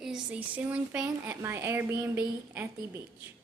is the ceiling fan at my Airbnb at the beach.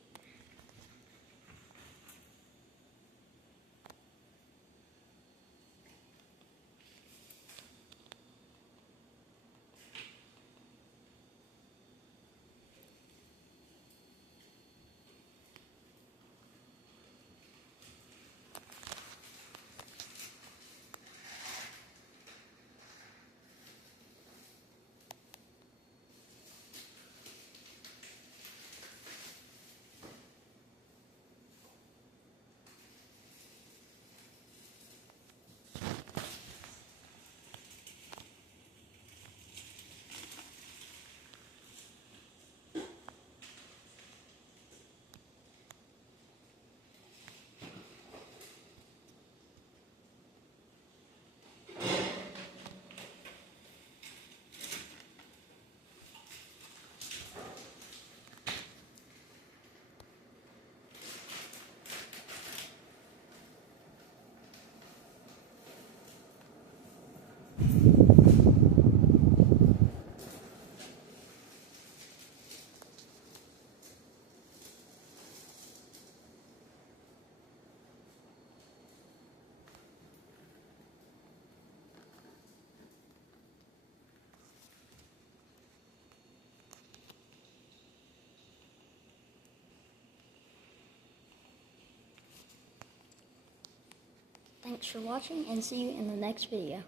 Thanks for watching and see you in the next video.